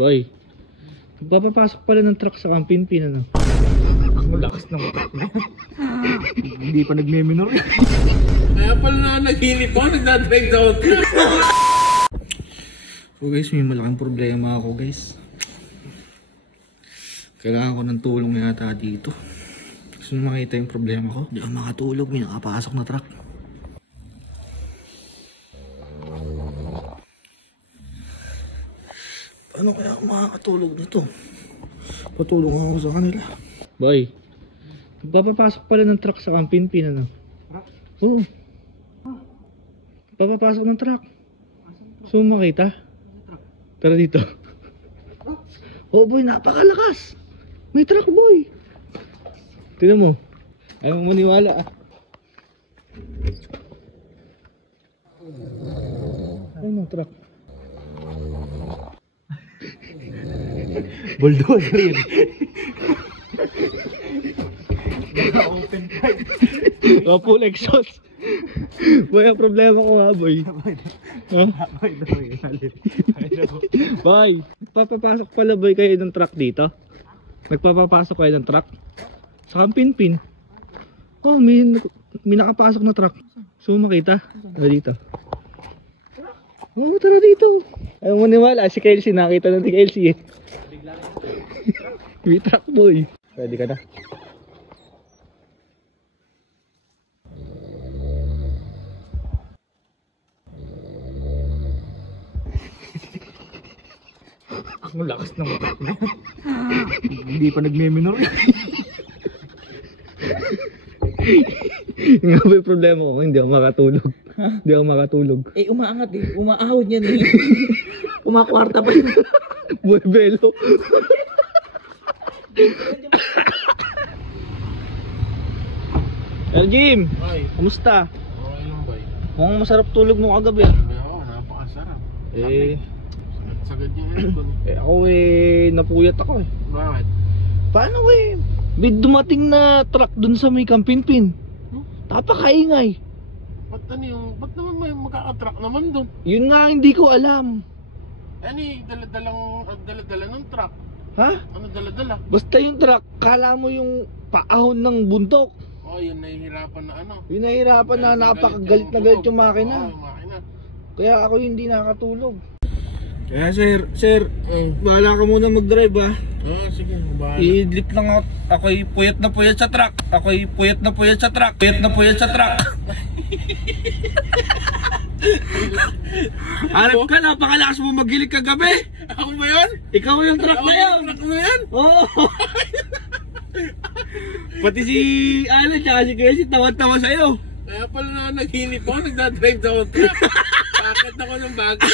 Boy, papapasok pala ng truck sa Kampinpin, ano? Ang lakas ng truck na. Hindi pa nagme-minor. Kaya pala na naghinip ako, nagdadrive daw ako. So guys, may malaking problema ako guys. Kailangan ko ng tulong yata dito. Gusto nyo makita yung problema ko? Hindi ako makatulog, may nakapasok na truck. Paano kaya ako makakatulog nito? Patulong ako sa kanila. Boy, papapasok pala ng truck sa Kampinpin, ano? Oo. Papapasok ng truck. So makita? Tara dito. Oh boy, napakalakas. May truck boy. Tignan mo. Ayaw mong maniwala ah. Ayun ang truck. Bulldozer yun. Open pipe. Oh, full exhaust. Boy, ang problema ko nga boy. Huh? Boy, papapasok pala boy kayo ng truck dito? Nagpapapasok kayo ng truck? Sa Kampinpin. Oh, may nakapasok na truck. So makita? Tara dito. Oh, tara dito. Ayaw mo niwala, si Kelsey nakita na si Kelsey eh. May truck boy. Pwede ka na. Ang lakas ng truck na. Hindi pa nagme-minor. Nga ba yung problema ko? Hindi ako makatulog. Hindi ako makatulog. Eh, umaangat eh. Umaahod yan eh. Kumakwarta pa yun. Buebelo. Jim, Ay, kumusta? okay lang ba? Mukhang masarap tulog mo kagabi ah. Oo, napakasarap. Sagad yung aircon. Ako napuyat ako eh. Bakit? Paano may dumating na truck dun sa may Kampinpin. Tapakaingay. Ba't naman may magkakatrack naman doon? Yun nga hindi ko alam. Dala-dala ng truck. Ha? Ano dala-dala? Basta yung truck, kala mo yung paahon ng bundok. Oh, yun nahihirapan na ano. Yun nahihirapan na napakagalit na galit yung makina. Oo, yung makina. Kaya ako hindi nakatulog. Kaya sir, bahala ka muna mag-drive ah. Oo, sige, bahala. I-idlip lang ako. Ako'y puyat na puyat sa truck. Puyat na puyat sa truck. Harap ka, napakalakas mo magilig kagabi. Ako ba yun? Ikaw yung truck na yan. Truck mo yan? Oo. Pati si Alan tsaka si Casey tawa-tawa sa'yo. Kaya pala na naghinip ako, nagdadrive daw ako truck. Bakit ako ng bago?